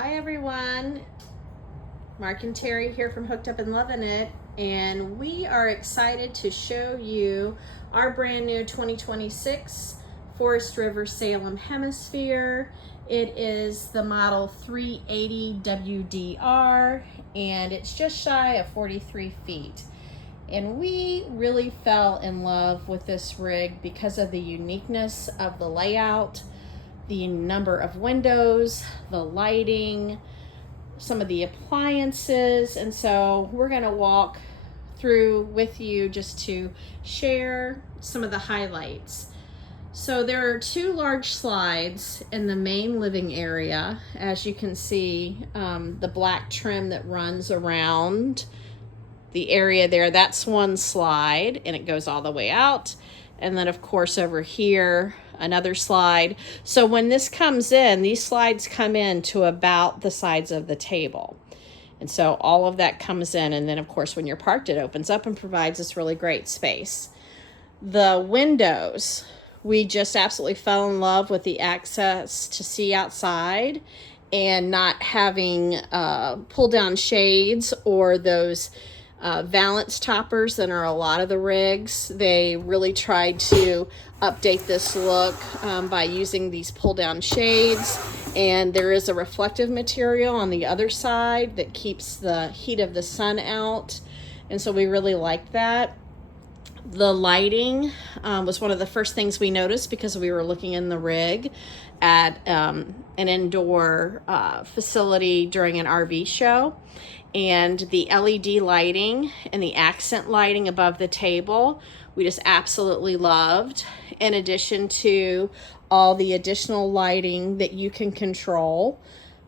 Hi everyone, Mark and Terry here from Hooked Up and Loving It, and we are excited to show you our brand new 2026 Forest River Salem Hemisphere. It is the model 380 WDR, and it's just shy of 43 feet. And we really fell in love with this rig because of the uniqueness of the layout, the number of windows, the lighting, some of the appliances. And so we're going to walk through with you just to share some of the highlights. So there are two large slides in the main living area. As you can see, the black trim that runs around the area there, that's one slide, and it goes all the way out. And then of course over here, another slide. So when this comes in, these slides come in to about the sides of the table. And so all of that comes in, and then of course when you're parked, it opens up and provides this really great space. The windows, we just absolutely fell in love with the access to see outside and not having pull down shades or those valance toppers that are a lot of the rigs. They really tried to update this look by using these pull down shades, and there is a reflective material on the other side that keeps the heat of the sun out, and so we really liked that. The lighting was one of the first things we noticed because we were looking in the rig at an indoor facility during an RV show. And the LED lighting and the accent lighting above the table, we just absolutely loved, in addition to all the additional lighting that you can control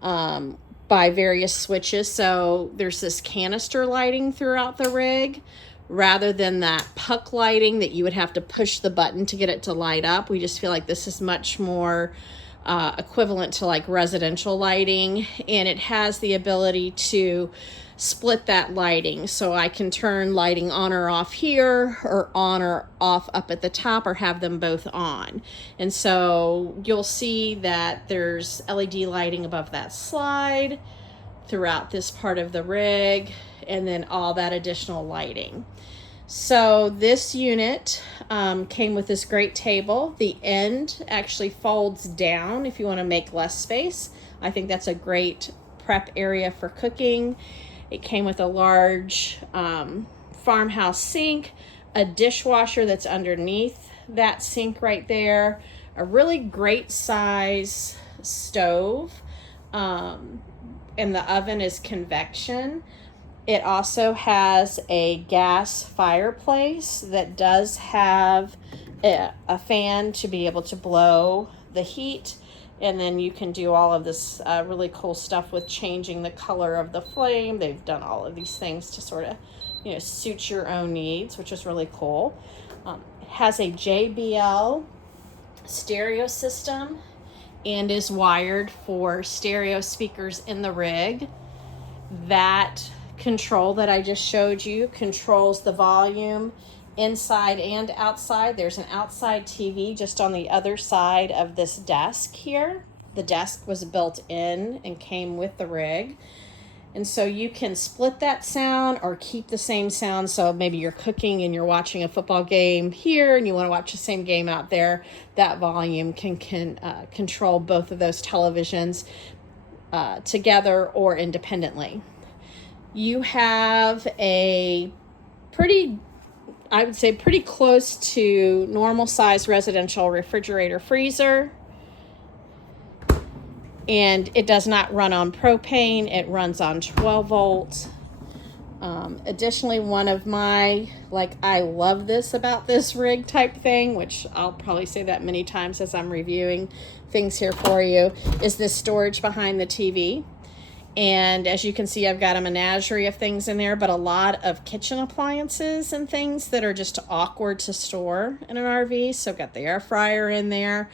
by various switches. So there's this canister lighting throughout the rig rather than that puck lighting that you would have to push the button to get it to light up. We just feel like this is much more equivalent to like residential lighting, and it has the ability to split that lighting, so I can turn lighting on or off here, or on or off up at the top, or have them both on. And so you'll see that there's LED lighting above that slide, throughout this part of the rig, and then all that additional lighting. So this unit came with this great table. The end actually folds down if you want to make less space. I think that's a great prep area for cooking. It came with a large farmhouse sink, a dishwasher that's underneath that sink right there, a really great size stove, and the oven is convection. It also has a gas fireplace that does have a fan to be able to blow the heat. And then you can do all of this really cool stuff with changing the color of the flame. They've done all of these things to sort of, suit your own needs, which is really cool. It has a JBL stereo system and is wired for stereo speakers in the rig. That control that I just showed you controls the volume inside and outside. There's an outside TV just on the other side of this desk here. The desk was built in and came with the rig. And so you can split that sound or keep the same sound. So maybe you're cooking and you're watching a football game here and you want to watch the same game out there. That volume can control both of those televisions together or independently. You have a pretty close to normal size residential refrigerator freezer. And it does not run on propane, it runs on 12 volts. Additionally, one of my, I love this about this rig type thing, which I'll probably say that many times as I'm reviewing things here for you, is this storage behind the TV. And as you can see, I've got a menagerie of things in there, but a lot of kitchen appliances and things that are just awkward to store in an RV. So I've got the air fryer in there.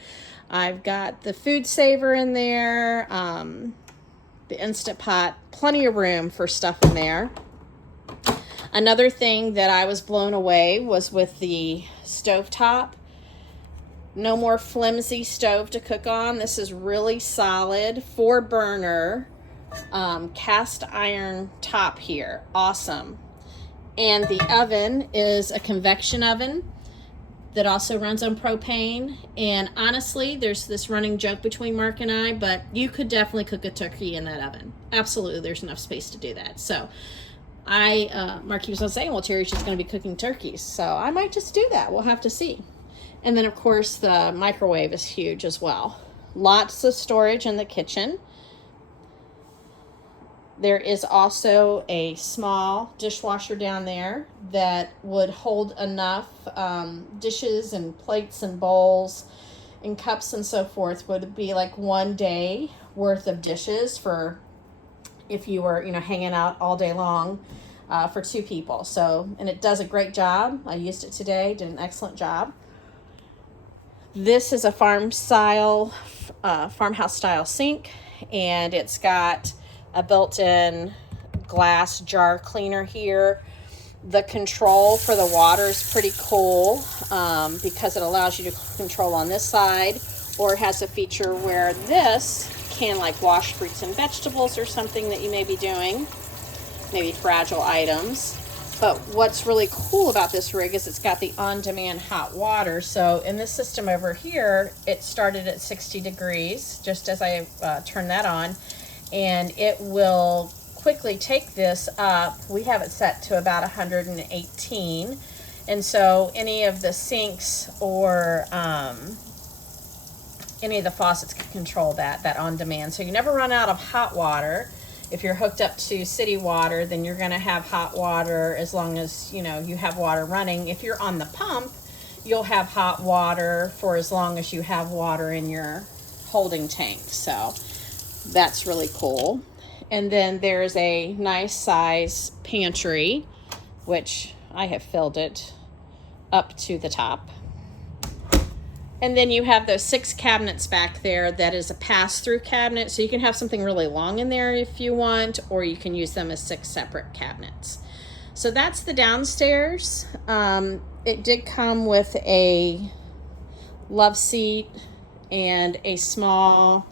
I've got the food saver in there, the Instant Pot, plenty of room for stuff in there. Another thing that I was blown away was with the stovetop. No more flimsy stove to cook on. This is really solid, 4 burner. cast iron top here. Awesome. And the oven is a convection oven that also runs on propane. And honestly, there's this running joke between Mark and I, but you could definitely cook a turkey in that oven. Absolutely, there's enough space to do that. So Mark keeps on saying, well, Terry's just going to be cooking turkeys. So I might just do that. We'll have to see. And then, of course, the microwave is huge as well. Lots of storage in the kitchen. There is also a small dishwasher down there that would hold enough dishes and plates and bowls and cups and so forth. Would be like 1 day worth of dishes for if you were, hanging out all day long for 2 people. So, and it does a great job. I used it today, did an excellent job. This is a farmhouse style sink, and it's got a built-in glass jar cleaner here. The control for the water is pretty cool because it allows you to control on this side, or it has a feature where this can like wash fruits and vegetables or something that you may be doing, maybe fragile items. But what's really cool about this rig is it's got the on-demand hot water. So in this system over here, it started at 60 degrees, just as I turn that on, and it will quickly take this up. We have it set to about 118. And so any of the sinks or any of the faucets can control that on demand. So you never run out of hot water. If you're hooked up to city water, then you're going to have hot water as long as, you have water running. If you're on the pump, you'll have hot water for as long as you have water in your holding tank. So that's really cool. And then there's a nice size pantry, which I have filled it up to the top. And then you have those 6 cabinets back there. That is a pass-through cabinet. So you can have something really long in there if you want, or you can use them as 6 separate cabinets. So that's the downstairs. It did come with a love seat and a small,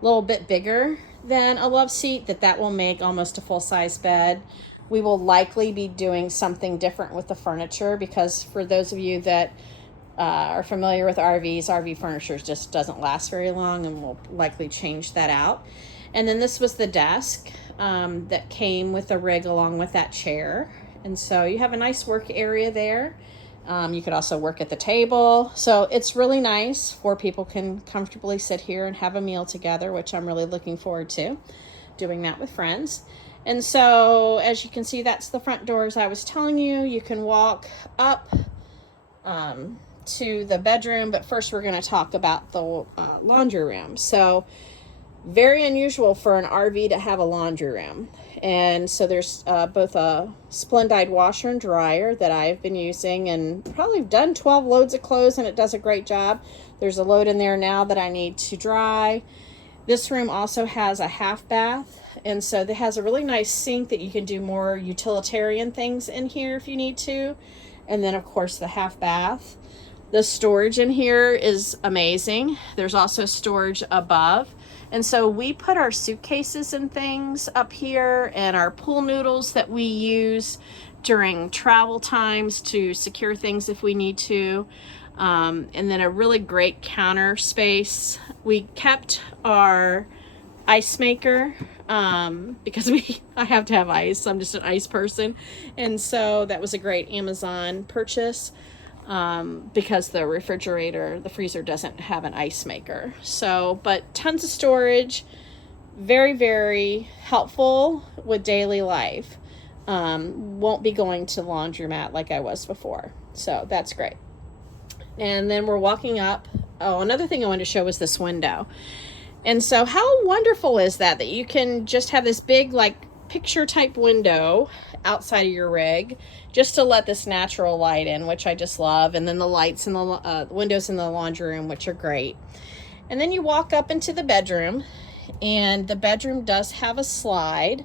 little bit bigger than a love seat that will make almost a full-size bed. We will likely be doing something different with the furniture because for those of you that are familiar with RVs, RV furniture just doesn't last very long, and we'll likely change that out. And then this was the desk that came with the rig along with that chair. And so you have a nice work area there. You could also work at the table. So it's really nice. 4 people can comfortably sit here and have a meal together, which I'm really looking forward to doing that with friends. And so as you can see, that's the front door. As I was telling you, you can walk up to the bedroom, but first we're going to talk about the laundry room. So very unusual for an RV to have a laundry room. And so there's both a Splendide washer and dryer that I've been using and probably done 12 loads of clothes, and it does a great job. There's a load in there now that I need to dry. This room also has a half bath, and so it has a really nice sink that you can do more utilitarian things in here if you need to. And then of course the half bath. The storage in here is amazing. There's also storage above. And so we put our suitcases and things up here and our pool noodles that we use during travel times to secure things if we need to. And then a really great counter space. We kept our ice maker because I have to have ice. I'm just an ice person. And so that was a great Amazon purchase. Because the freezer doesn't have an ice maker. So, but tons of storage, very, very helpful with daily life. Won't be going to the laundromat like I was before. So that's great. And then we're walking up. Oh, another thing I wanted to show was this window. And so how wonderful is that you can just have this big picture type window outside of your rig just to let this natural light in, which I just love. And then the lights in the windows in the laundry room, which are great. And then you walk up into the bedroom, and the bedroom does have a slide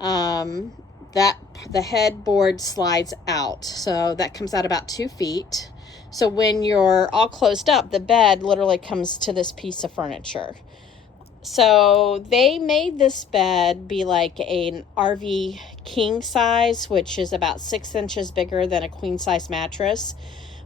that the headboard slides out. So that comes out about 2 feet. So when you're all closed up, the bed literally comes to this piece of furniture. So they made this bed be like an RV king size, which is about 6 inches bigger than a queen size mattress.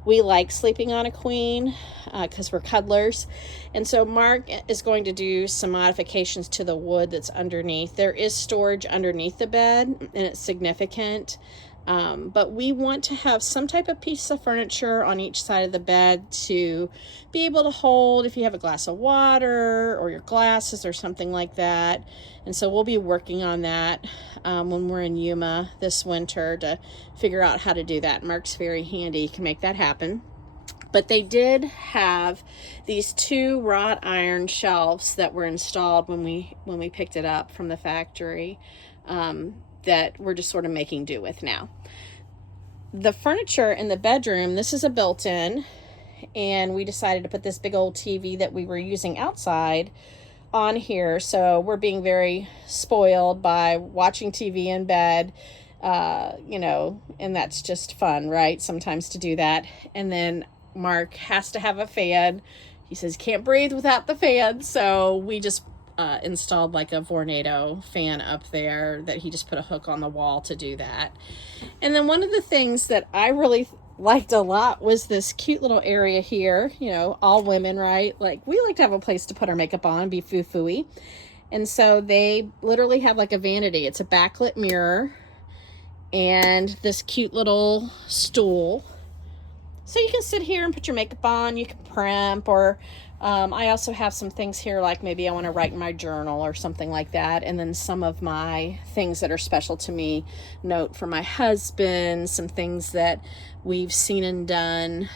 We like sleeping on a queen because we're cuddlers. And so Mark is going to do some modifications to the wood that's underneath. There is storage underneath the bed, and it's significant. But we want to have some type of piece of furniture on each side of the bed to be able to hold if you have a glass of water or your glasses or something like that. And so we'll be working on that when we're in Yuma this winter to figure out how to do that. Mark's very handy, can make that happen. But they did have these 2 wrought iron shelves that were installed when we picked it up from the factory. That we're just sort of making do with now. The furniture in the bedroom, this is a built-in, and we decided to put this big old TV that we were using outside on here. So we're being very spoiled by watching TV in bed, and that's just fun, right? Sometimes to do that. And then Mark has to have a fan. He says can't breathe without the fan, so we just installed like a Vornado fan up there that he just put a hook on the wall to do that. And then one of the things that I really liked a lot was this cute little area here. All women, right? Like, we like to have a place to put our makeup on, be foo-foo-y. And so they literally have like a vanity. It's a backlit mirror and this cute little stool. So you can sit here and put your makeup on, you can primp, or I also have some things here, like maybe I want to write in my journal or something like that. And then some of my things that are special to me, note for my husband, some things that we've seen and done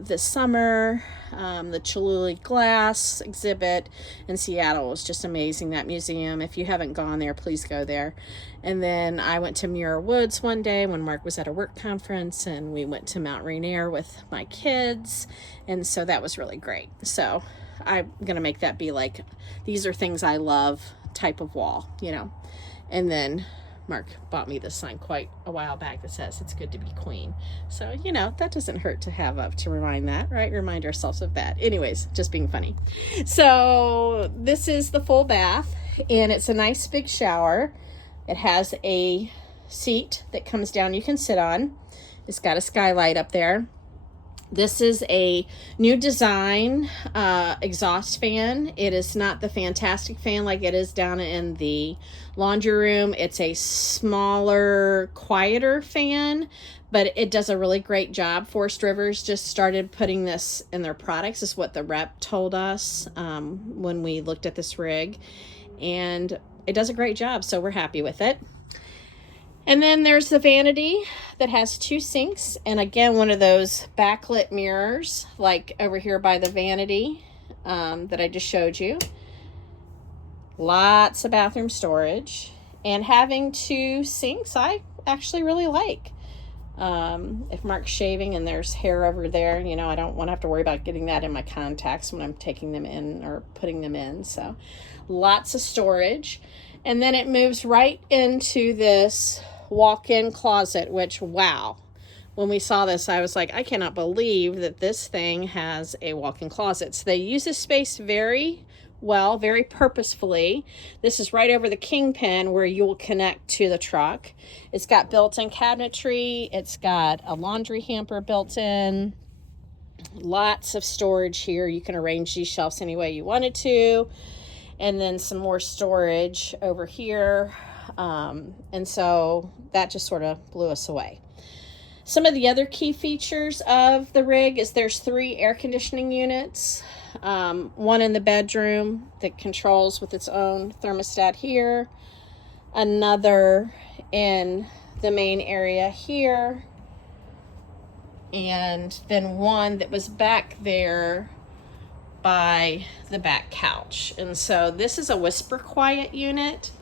this summer. The Chihuly Glass exhibit in Seattle was just amazing, that museum. If you haven't gone there, please go there. And then I went to Muir Woods one day when Mark was at a work conference, and we went to Mount Rainier with my kids, and so that was really great. So I'm gonna make that be like, these are things I love type of wall, And then Mark bought me this sign quite a while back that says it's good to be queen. So, that doesn't hurt to have up to remind that, right? Remind ourselves of that. Anyways, just being funny. So this is the full bath, and it's a nice big shower. It has a seat that comes down you can sit on. It's got a skylight up there. This is a new design exhaust fan. It is not the fantastic fan like it is down in the laundry room. It's a smaller, quieter fan, but it does a really great job. Forest Rivers just started putting this in their products, is what the rep told us when we looked at this rig. And it does a great job, so we're happy with it. And then there's the vanity that has 2 sinks, and again, one of those backlit mirrors, like over here by the vanity that I just showed you. Lots of bathroom storage, and having 2 sinks I actually really like. If Mark's shaving and there's hair over there, I don't want to have to worry about getting that in my contacts when I'm taking them in or putting them in. So lots of storage. And then it moves right into this walk-in closet, which, wow, when we saw this, I was like, I cannot believe that this thing has a walk-in closet. So they use this space very well, very purposefully. This is right over the kingpin where you will connect to the truck. It's got built-in cabinetry. It's got a laundry hamper built in. Lots of storage here. You can arrange these shelves any way you wanted to. And then some more storage over here. And so that just sort of blew us away. Some of the other key features of the rig is there's 3 air conditioning units. One in the bedroom that controls with its own thermostat here. Another in the main area here. And then one that was back there by the back couch. And so this is a whisper quiet unit.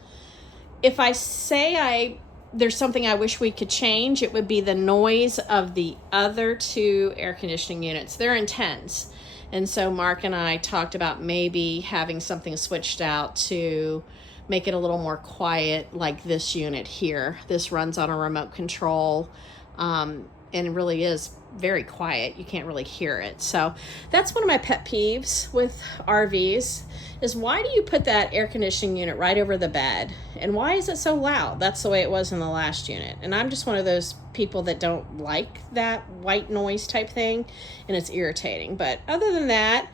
If I say there's something I wish we could change, it would be the noise of the other 2 air conditioning units. They're intense. And so Mark and I talked about maybe having something switched out to make it a little more quiet, like this unit here. This runs on a remote control and really is very quiet. You can't really hear it. So that's one of my pet peeves with RVs is why do you put that air conditioning unit right over the bed? And why is it so loud? That's the way it was in the last unit. And I'm just one of those people that don't like that white noise type thing, and it's irritating. But other than that,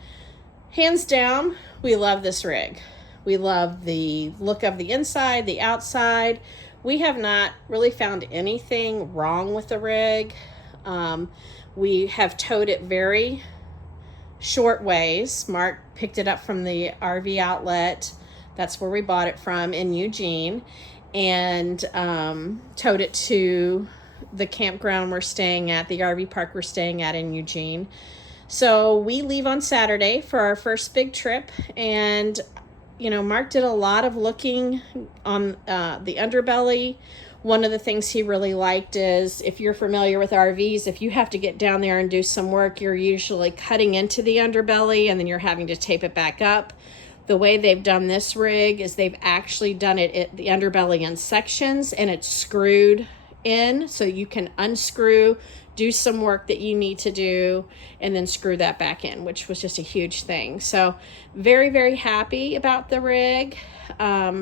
hands down, we love this rig. We love the look of the inside, the outside. We have not really found anything wrong with the rig. We have towed it very short ways. Mark picked it up from the RV outlet. That's where we bought it from in Eugene, and towed it to the campground we're staying at, the RV park we're staying at in Eugene. So we leave on Saturday for our first big trip, and Mark did a lot of looking on the underbelly. One of the things he really liked is, if you're familiar with RVs, if you have to get down there and do some work, you're usually cutting into the underbelly and then you're having to tape it back up. The way they've done this rig is they've actually done it the underbelly in sections, and it's screwed in, so you can unscrew, do some work that you need to do, and then screw that back in, which was just a huge thing. So very, very happy about the rig.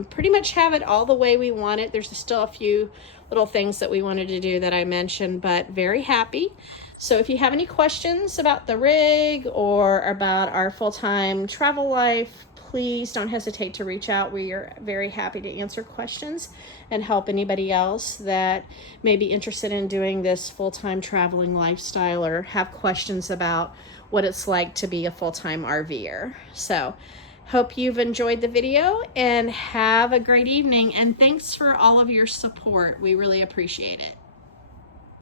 Pretty much have it all the way we want it. There's still a few little things that we wanted to do that I mentioned, but very happy. So if you have any questions about the rig or about our full-time travel life, please don't hesitate to reach out. We are very happy to answer questions and help anybody else that may be interested in doing this full-time traveling lifestyle or have questions about what it's like to be a full-time RVer. So hope you've enjoyed the video and have a great evening, and thanks for all of your support. We really appreciate it.